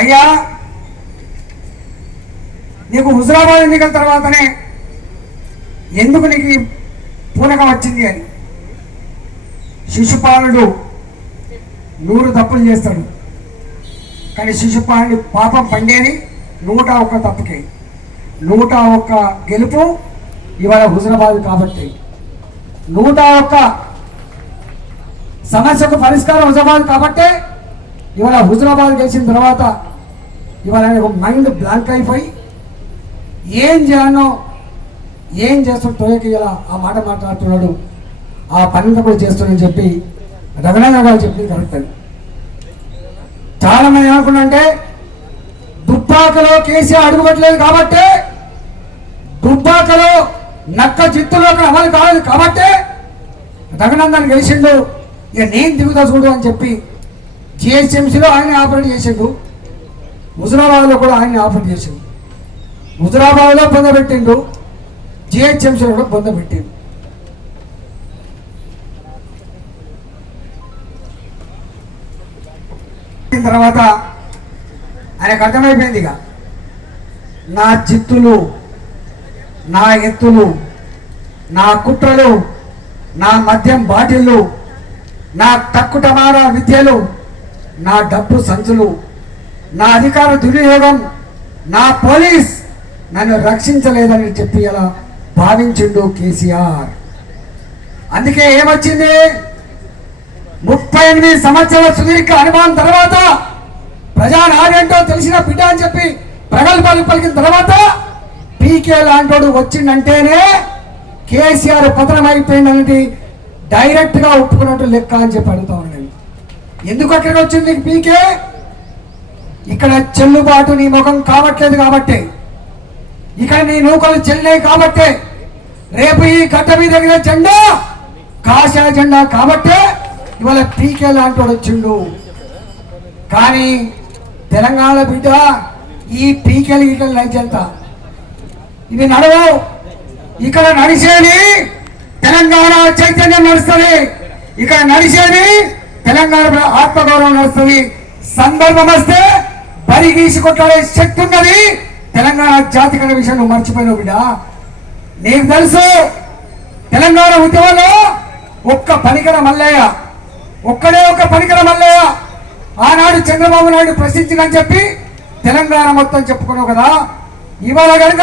అయ్యా నీకు హుజరాబాద్ ఎన్నికల తర్వాతనే ఎందుకు నీకు పూనకం వచ్చింది అని. శిశుపాలుడు 100 తప్పులు చేస్తాడు, కానీ శిశుపాలుడి పాపం పండేది 101 తప్పుకే. 101 గెలుపు ఇవాళ హుజరాబాద్ కాబట్టి, 101 సమస్యకు పరిష్కారం హుజరాబాద్ కాబట్టే ఇవాళ హుజరాబాద్ గెలిచిన తర్వాత ఇవాళ మైండ్ బ్లాంక్ అయిపోయి ఏం చేయాలో ఏం చేస్తాడు తోయకి ఇలా ఆ మాట మాట్లాడుతున్నాడు, ఆ పని కూడా చేస్తున్నాడని చెప్పి రఘునాథ్ గారు చెప్పింది కరెక్ట్ అని. చాలా మంది ఏమనుకున్నంటే దుబ్బాకలో కేసీఆర్ అడుగుపెట్టలేదు కాబట్టి, దుబ్బాకలో నక్క చిత్తులో అమలు కాలేదు కాబట్టి రఘునందన్ గెలిచిండు, ఇక నేను దిగుతా చూడు అని చెప్పి జిహెచ్ఎంసీలో ఆయన ఆపరేట్ చేసిండు, హుజరాబాద్లో కూడా ఆయన ఆపరేట్ చేసిండు. హుజరాబాద్లో పొందబెట్టిండు, జిహెచ్ఎంసీలో కూడా పొందబెట్టిండు. తర్వాత ఆయనకు అర్థమైపోయింది, ఇక నా చిత్తులు, నా ఎత్తులు, నా కుట్రలు, నా మద్యం బాటిళ్ళు, నా తక్కుటమార విద్యలు, నా డబ్బు సంచులు, నా అధికార దుర్వినియోగం, నా పోలీస్ నన్ను రక్షించలేదని చెప్పి అలా భావించిండు కేసీఆర్. అందుకే ఏమొచ్చింది, 38 సంవత్సరాల సుదీర్ఘ అనుభవం తర్వాత ప్రజానాడేంటో తెలిసిన బిడ్డ అని చెప్పి ప్రగల్భాలు పలికిన తర్వాత పీకే లాంటోడు వచ్చిందంటేనే కేసీఆర్ పతనం అయిపోయిందనేది డైరెక్ట్ గా ఒప్పుకున్నట్టు లెక్క అని చెప్పి అడుగుతా ఉన్నాను. ఎందుకు అక్కడికి వచ్చింది పీకే? ఇక్కడ చెల్లుబాటు నీ ముఖం కావట్లేదు కాబట్టి, ఇక్కడ నీ నూకలు చెల్లినాయి కాబట్టి, రేపు ఈ గడ్డ మీద దగ్గర జెండా కాషాయ జెండా కాబట్టే ఇవాళ పీకే లాంటి వాడు వచ్చిండు. కానీ తెలంగాణ బిడ్డ ఈ పీకేలు గీకలు నడిచేంత ఇవి నడవవు. ఇక్కడ నడిచేది తెలంగాణ చైతన్యం నడుస్తుంది, ఇక్కడ నడిచేది తెలంగాణ ఆత్మగౌరవం నడుస్తుంది. సందర్భం వస్తే బరి గీసి కొట్టాడే శక్తి ఉన్నది తెలంగాణ జాతికర విషయం నువ్వు మర్చిపోయినావు బిడ్డ. నీకు తెలుసు తెలంగాణ ఉద్యమంలో ఒక్క పనికర మల్లయ్య, ఒక్కడే ఒక పనికర మల్లయ్య ఆనాడు చంద్రబాబు నాయుడు ప్రశ్నించిందని చెప్పి తెలంగాణ మొత్తం చెప్పుకున్నావు కదా. ఇవాళ కనుక